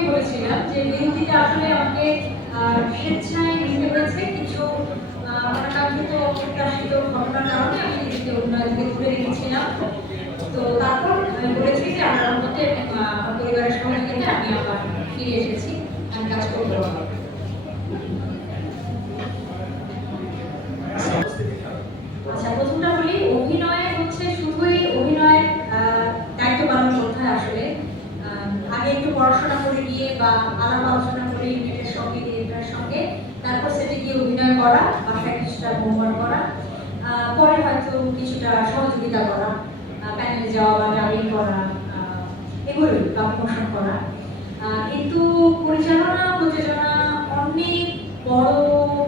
প্রথমেই বলেছিলাম যে বিরতিতে আসলে আমাকে স্বেচ্ছায় নিতে হয়েছে, কিছু অনাকাঙ্ক্ষিত অপ্রত্যাশিত ঘটনার কারণে আমি নিজেকে অন্যদিকে দূরে রেখেছিলাম। তো তারপর বলেছি যে আমার মধ্যে পরিবারের সহযোগিতা আমি আবার ফিরে এসেছি, আমি কাজ করব। আগে একটু পড়াশোনা করে গিয়ে বা আলাপ আলোচনা করে ইউনিটের সঙ্গে, ডিরেক্টরের সঙ্গে, তারপর সেটা গিয়ে অভিনয় করা বাসায় কিছুটা হোমওয়ার্ক করা। পরে হয়তো কিছুটা সহযোগিতা করা প্যানেলে যাওয়া বা ডাবিং করা এগুলোই বা প্রমোশন করা। কিন্তু পরিচালনা, প্রযোজনা অনেক বড়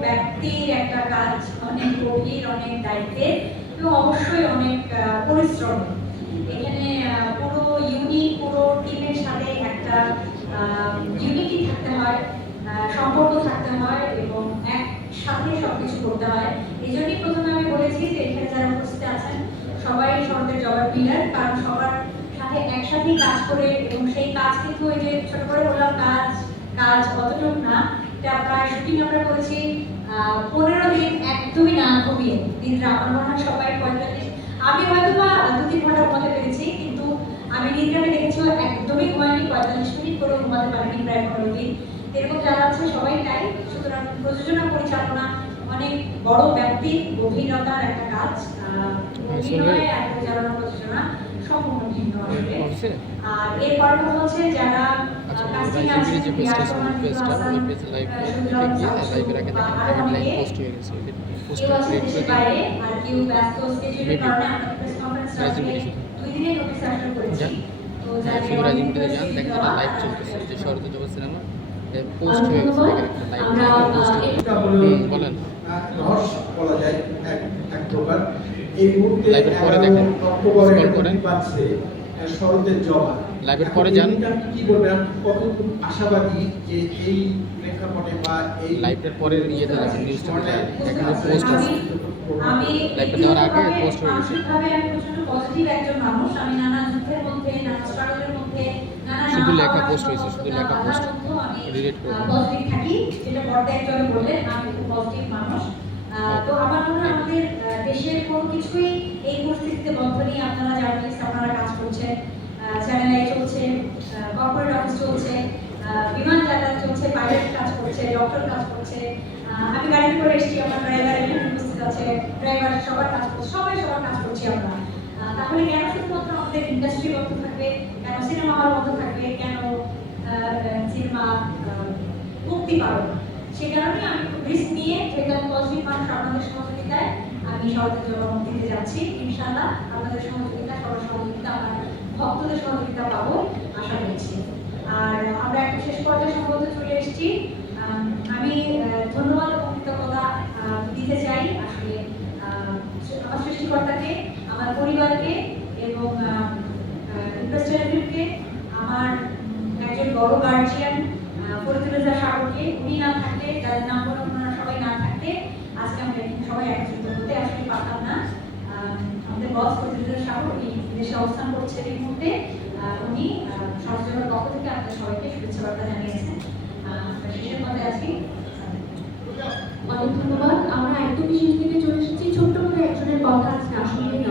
ব্যক্তির একটা কাজ, অনেক গভীর, অনেক দায়িত্বের এবং অবশ্যই অনেক পরিশ্রম। এখানে পুরো ইউনিট একটা ইউনিটি থাকতে হয় সম্পর্ক থাকতে হয় এবং একসাথে সবকিছু করতে হয়। এই জন্যই প্রথমে আমি বলেছি যে এখানে যারা উপস্থিত আছেন, সবাই সমাজের জবাব পিলার কারণ সবার সাথে একসাথেই কাজ করে এবং সেই কাজ কিন্তু ওই যে ছোট করে বললাম, কাজ কাজ অতটুকু না। এটা প্রায় শুটিং আমরা করেছি পনেরো দিন একদমই না ঘুমিয়ে। দিনরা আমার মনে হয় সবাই পঁয়তাল্লিশ। আমি হয়তো বা দু তিন ঘণ্টা ঘুমাতে পেরেছি আমি নিদ্রাটা দেখেছি একদমই ঘুমায়নি পঁয়তাল্লিশ মিনিট করে ঘুমাতে পারিনি প্রায় পনেরো দিন এরকম যারা আছে সবাই তাই। সুতরাং প্রযোজনা পরিচালনা অনেক বড় ব্যক্তির গভীরতার একটা কাজ অভিনয় আর পরিচালনা প্রযোজনা সম্পূর্ণ ভিন্ন আসলে। আর এরপর কথা হচ্ছে যারা আচ্ছা, কাস্টিং আছে কেউ ব্যস্ত স্কেজুলের কারণে হ্যাঁ, যান, দেখেন লাইভ চলতেছে। যে শরৎ জগৎ সিনেমা পোস্ট হয়ে গেছে, একটা লাইভ পোস্ট বলেন। রহস্য বলা যায় এক এক প্রকার। এই মুহূর্তে লাইভের পরে দেখেন। করেন। শরতের জবা লাইভের পরে যান। কি বলবেন কতটুকু আশাবাদী যে এই প্রেক্ষাপটে বা এই লাইভের পরে ইয়েতে যাবেন নিউজটা দেখেন যে পোস্ট আছে। আমি লাইভে দেওয়ার আগে post হয়ে গেছে। আমি প্রচণ্ড পজিটিভ একজন মানুষ। আমি নানা যুদ্ধের মধ্যে নানা স্ট্রাগলের মধ্যে শুধু লেখা post হয়েছে, শুধু লেখা আমি Relate করে পজিটিভ থাকি যেটা পর্দায় একজন বললেন আমি খুব পজিটিভ মানুষ। তো আমার মনে হয় আমাদের দেশের কোনো কিছুই এই পরিস্থিতিতে বন্ধ নেই। আপনারা জার্নালিস্ট আপনারা চলছে বিমান যাতায়াত চলছে পাইলট কাজ করছে ডক্টর কাজ করছে আমি গাড়ি করে এসেছি, আমার ড্রাইভার এখানে উপস্থিত আছে ড্রাইভার সবার কাজ করছে, সবাই সবার কাজ করছি আমরা। তাহলে কেন শুধুমাত্র আমাদের ইন্ডাস্ট্রি বন্ধ থাকবে? কেন সিনেমা হল বন্ধ থাকবে? কেন সিনেমা মুক্তি পাবে? সে কারণে আমি খুব রিস্ক নিয়ে যেহেতু পজিটিভ মানুষ আপনাদের সহযোগিতায় আমি সরকারের জবাব দিতে যাচ্ছি। ইনশাল্লাহ আপনাদের সহযোগিতা, সবার সহযোগিতা, আমার ভক্তদের সহযোগিতা পাবো। আমরা একটা শেষ পর্যায়ে সম্ভবত চলে এসেছি। আম, ধন্যবাদ এবং কৃতজ্ঞতা দিতে চাই আসলে আমার সৃষ্টিকর্তাকে আমার পরিবারকে এবং ইনভেস্টারকে আমার একজন বড় গার্জিয়ান ফরিদুল্লাহ সাগরকে। উনি না থাকলে যাদের নাম বলে ওনারা সবাই না থাকতে আজকে আমরা সবাই একত্রিত হতে আসলে পারতাম না। বস প্রতিযোগিতা সহ এই দেশে অবস্থান করছেন এই মুহূর্তে। উনি সংস্থার পক্ষ থেকে আপনাদের সবাইকে শুভেচ্ছা বার্তা জানিয়েছেন। শেষের পথে আছি। অনেক ধন্যবাদ। আমরা একদমই শেষ দিকে চলে এসেছি। ছোট্ট করে একজনের কথা